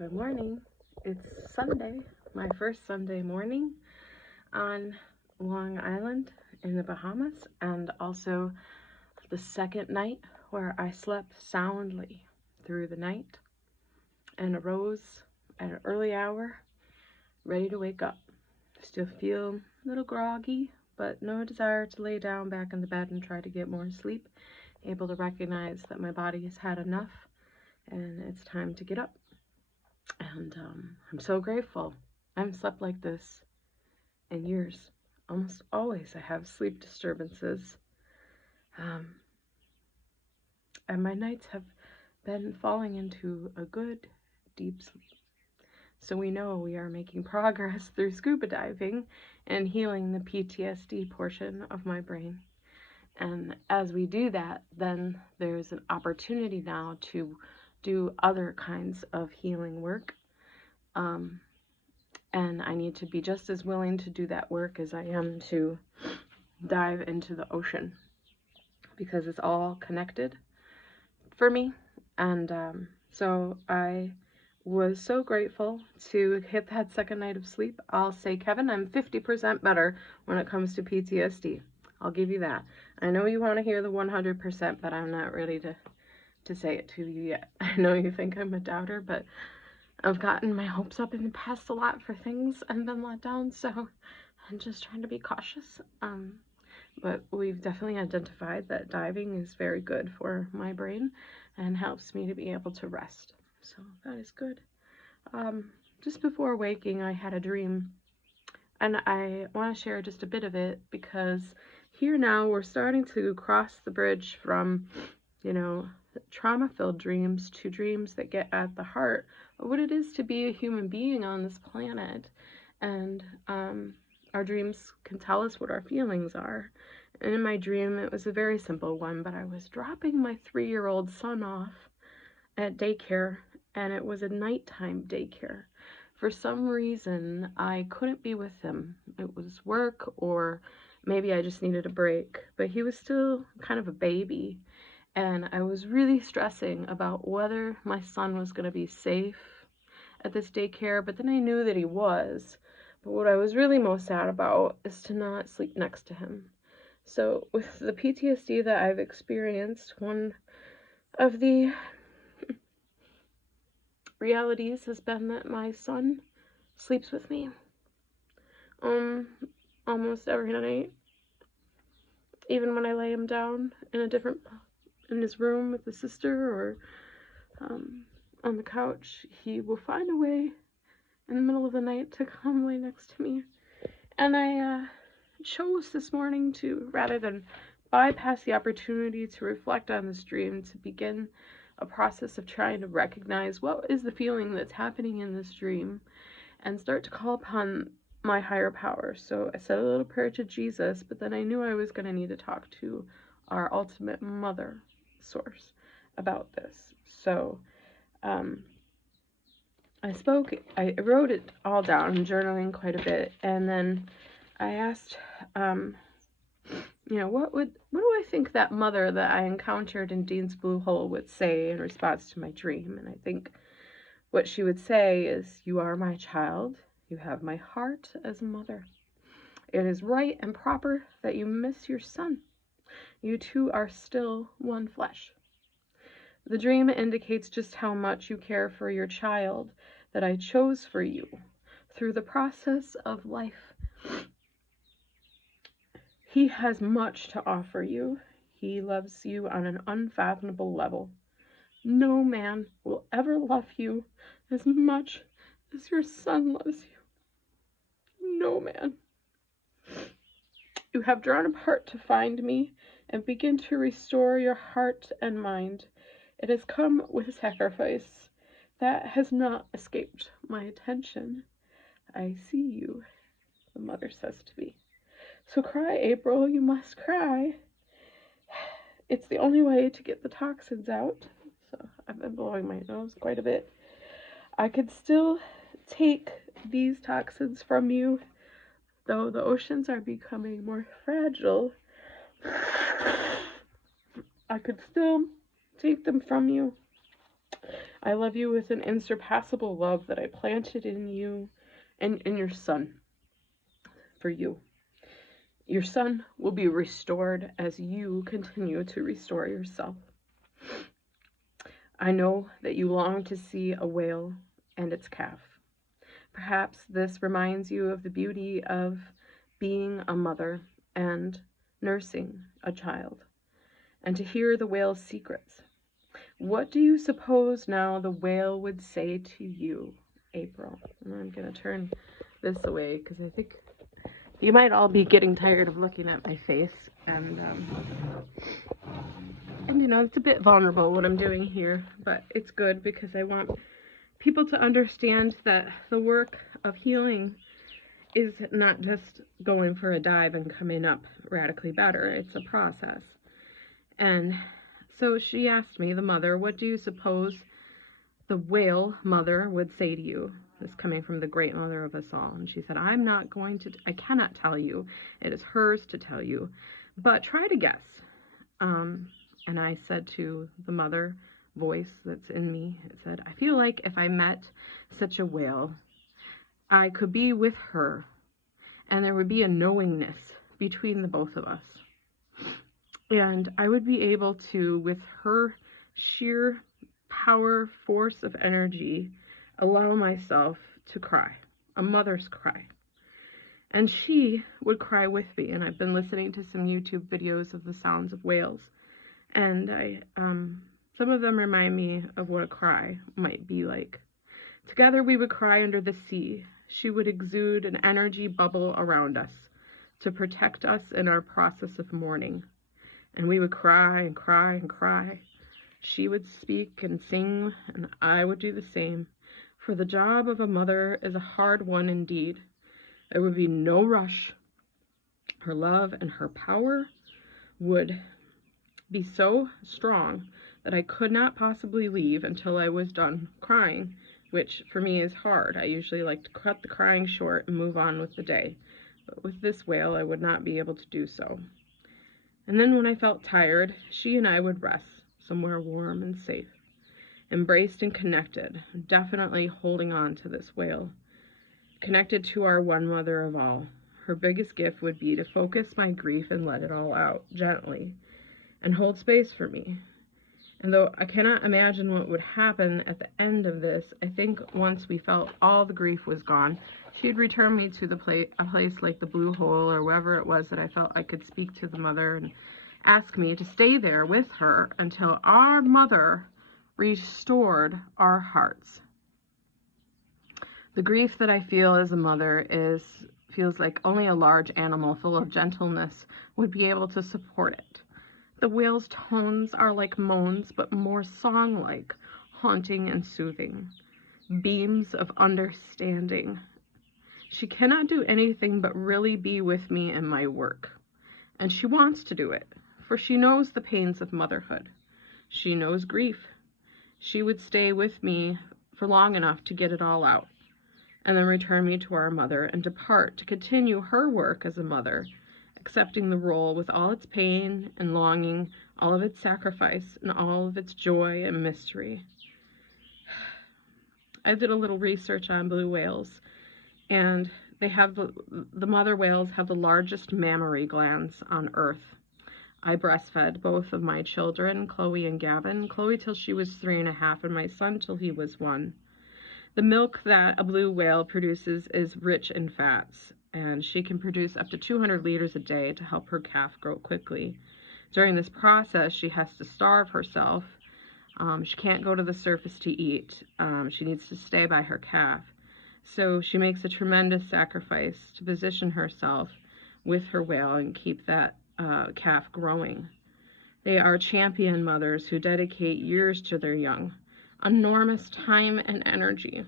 Good morning. It's Sunday, my first Sunday morning on Long Island in the Bahamas, and also the second night where I slept soundly through the night and arose at an early hour, ready to wake up. Still feel a little groggy, but no desire to lay down back in the bed and try to get more sleep. Able to recognize that my body has had enough and it's time to get up. And I'm so grateful. I haven't slept like this in years. Almost always I have sleep disturbances. And my nights have been falling into a good, deep sleep. So we know we are making progress through scuba diving and healing the PTSD portion of my brain. And as we do that, then there's an opportunity now to do other kinds of healing work. And I need to be just as willing to do that work as I am to dive into the ocean, because it's all connected for me. And so I was so grateful to hit that second night of sleep. I'll say, Kevin, I'm 50% better when it comes to PTSD. I'll give you that. I know you want to hear the 100%, but I'm not ready to say it to you yet. I know you think I'm a doubter, but I've gotten my hopes up in the past a lot for things and been let down, so I'm just trying to be cautious. But we've definitely identified that diving is very good for my brain and helps me to be able to rest. So that is good. Just before waking, I had a dream, and I want to share just a bit of it, because here now we're starting to cross the bridge from, trauma-filled dreams to dreams that get at the heart of what it is to be a human being on this planet. And our dreams can tell us what our feelings are. And in my dream, it was a very simple one, but I was dropping my 3-year-old son off at daycare, and it was a nighttime daycare. For some reason, I couldn't be with him. It was work, or maybe I just needed a break, but he was still kind of a baby. And I was really stressing about whether my son was going to be safe at this daycare, but then I knew that he was. But what I was really most sad about is to not sleep next to him. So with the PTSD that I've experienced, one of the realities has been that my son sleeps with me almost every night. Even when I lay him down in his room with his sister, or on the couch, he will find a way in the middle of the night to come lay next to me. And I chose this morning to, rather than bypass the opportunity to reflect on this dream, to begin a process of trying to recognize what is the feeling that's happening in this dream and start to call upon my higher power. So I said a little prayer to Jesus, but then I knew I was going to need to talk to our ultimate mother source about this. So I wrote it all down, journaling quite a bit, and then I asked, what do I think that mother that I encountered in Dean's Blue Hole would say in response to my dream? And I think what she would say is, "You are my child. You have my heart as a mother. It is right and proper that you miss your son. You two are still one flesh. The dream indicates just how much you care for your child that I chose for you through the process of life. He has much to offer you. He loves you on an unfathomable level. No man will ever love you as much as your son loves you. No man. You have drawn apart to find me and begin to restore your heart and mind. It has come with sacrifice. That has not escaped my attention. I see you," the mother says to me. "So cry, April, you must cry. It's the only way to get the toxins out." So I've been blowing my nose quite a bit. "I could still take these toxins from you, though the oceans are becoming more fragile. I could still take them from you. I love you with an unsurpassable love that I planted in you and in your son for you. Your son will be restored as you continue to restore yourself. I know that you long to see a whale and its calf. Perhaps this reminds you of the beauty of being a mother and nursing a child, and to hear the whale's secrets. What do you suppose now the whale would say to you, April? And I'm going to turn this away because I think you might all be getting tired of looking at my face. And you know, it's a bit vulnerable what I'm doing here, but it's good because I want people to understand that the work of healing is not just going for a dive and coming up radically better. It's a process. And so she asked me, the mother, what do you suppose the whale mother would say to you? This coming from the great mother of us all. And she said, I cannot tell you. It is hers to tell you, but try to guess. And I said to the mother voice that's in me, it said, I feel like if I met such a whale, I could be with her, and there would be a knowingness between the both of us. And I would be able to, with her sheer power, force of energy, allow myself to cry, a mother's cry. And she would cry with me. And I've been listening to some YouTube videos of the sounds of whales. And some of them remind me of what a cry might be like. Together we would cry under the sea. She would exude an energy bubble around us to protect us in our process of mourning. And we would cry and cry and cry. She would speak and sing, and I would do the same. For the job of a mother is a hard one indeed. There would be no rush. Her love and her power would be so strong that I could not possibly leave until I was done crying, which for me is hard. I usually like to cut the crying short and move on with the day. But with this whale, I would not be able to do so. And then when I felt tired, she and I would rest somewhere warm and safe, embraced and connected, definitely holding on to this whale, connected to our one mother of all. Her biggest gift would be to focus my grief and let it all out gently and hold space for me. And though I cannot imagine what would happen at the end of this, I think once we felt all the grief was gone, she'd return me to a place like the Blue Hole or wherever it was that I felt I could speak to the mother, and ask me to stay there with her until our mother restored our hearts. The grief that I feel as a mother feels like only a large animal full of gentleness would be able to support it. The whale's tones are like moans, but more song-like, haunting and soothing, beams of understanding. She cannot do anything but really be with me in my work, and she wants to do it, for she knows the pains of motherhood. She knows grief. She would stay with me for long enough to get it all out, and then return me to our mother and depart to continue her work as a mother, accepting the role with all its pain and longing, all of its sacrifice, and all of its joy and mystery. I did a little research on blue whales, and they have the mother whales have the largest mammary glands on Earth. I breastfed both of my children, Chloe and Gavin, Chloe till she was 3.5 and my son till he was 1. The milk that a blue whale produces is rich in fats, and she can produce up to 200 liters a day to help her calf grow quickly. During this process, she has to starve herself. She can't go to the surface to eat. She needs to stay by her calf. So she makes a tremendous sacrifice to position herself with her whale and keep that calf growing. They are champion mothers who dedicate years to their young, enormous time and energy.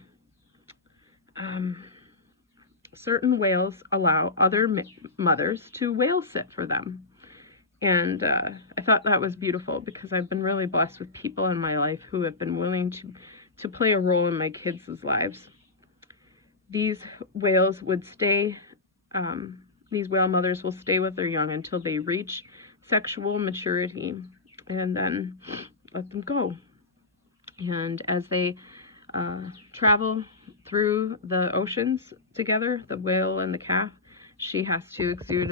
Certain whales allow other mothers to whale sit for them. And I thought that was beautiful because I've been really blessed with people in my life who have been willing to play a role in my kids' lives. These whales would stay, these whale mothers will stay with their young until they reach sexual maturity and then let them go. And as they travel through the oceans together, the whale and the calf, she has to exude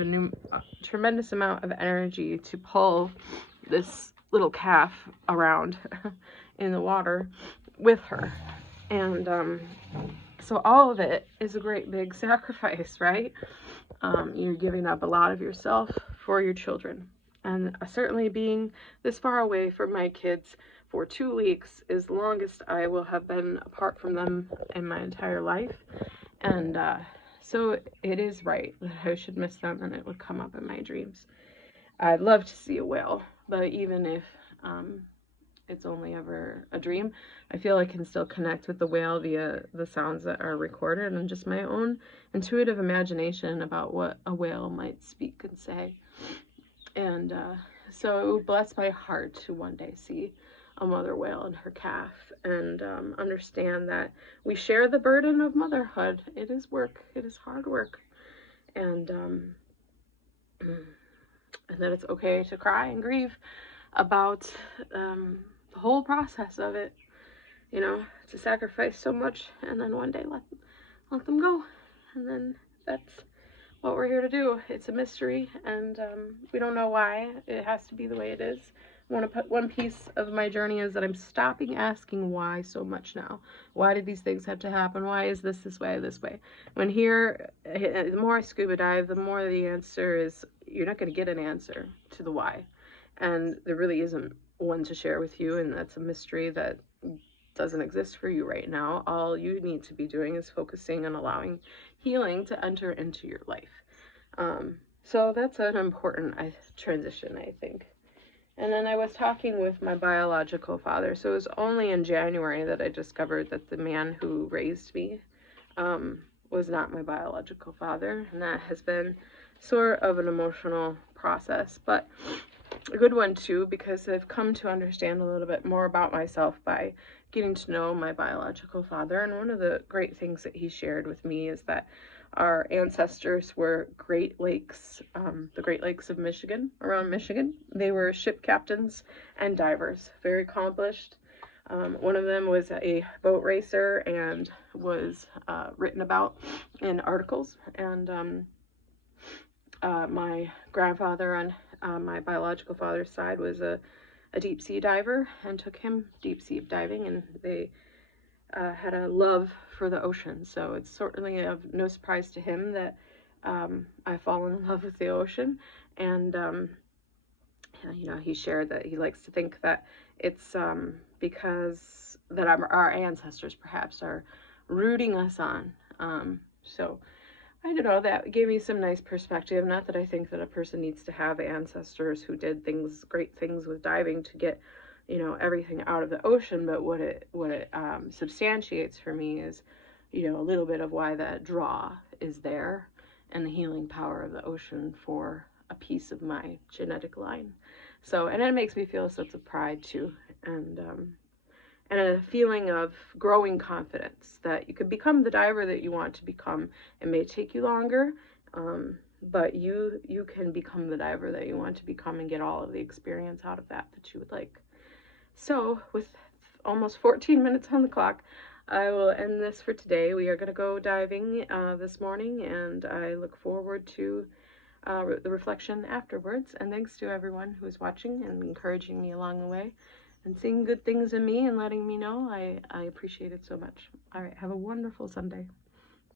a tremendous amount of energy to pull this little calf around in the water with her. And so all of it is a great big sacrifice, right? You're giving up a lot of yourself for your children. And certainly being this far away from my kids for 2 weeks is the longest I will have been apart from them in my entire life. And so it is right that I should miss them and it would come up in my dreams. I'd love to see a whale, but even if it's only ever a dream, I feel I can still connect with the whale via the sounds that are recorded and just my own intuitive imagination about what a whale might speak and say. And so it would bless my heart to one day see a mother whale and her calf and understand that we share the burden of motherhood. It is work. It is hard work. And that it's okay to cry and grieve about the whole process of it, you know, to sacrifice so much and then one day let them go. And then that's what we're here to do. It's a mystery, and we don't know why it has to be the way it is. One piece of my journey is that I'm stopping asking why so much now. Why did these things have to happen? Why is this way, this way? When here, the more I scuba dive, the more the answer is, you're not going to get an answer to the why. And there really isn't one to share with you, and that's a mystery that doesn't exist for you right now. All you need to be doing is focusing on allowing healing to enter into your life. So that's an important transition, I think. And then I was talking with my biological father. So it was only in January that I discovered that the man who raised me was not my biological father. And that has been sort of an emotional process, but a good one too, because I've come to understand a little bit more about myself by getting to know my biological father. And one of the great things that he shared with me is that our ancestors were Great Lakes, the Great Lakes of Michigan, around Michigan. They were ship captains and divers, very accomplished. One of them was a boat racer and was written about in articles. And my grandfather on my biological father's side was a deep sea diver and took him deep sea diving, and they had a love for the ocean. So it's certainly of no surprise to him that I've fallen in love with the ocean. And you know, he shared that he likes to think that it's because that our ancestors perhaps are rooting us on. So I don't know, that gave me some nice perspective. Not that I think that a person needs to have ancestors who did great things with diving to get, you know, everything out of the ocean, but what it substantiates for me is, you know, a little bit of why that draw is there and the healing power of the ocean for a piece of my genetic line. So, and it makes me feel a sense of pride too, and a feeling of growing confidence that you could become the diver that you want to become. It may take you longer, but you can become the diver that you want to become and get all of the experience out of that you would like. So with almost 14 minutes on the clock, I will end this for today. We are going to go diving this morning, and I look forward to the reflection afterwards. And thanks to everyone who is watching and encouraging me along the way and seeing good things in me and letting me know. I appreciate it so much. All right, have a wonderful Sunday.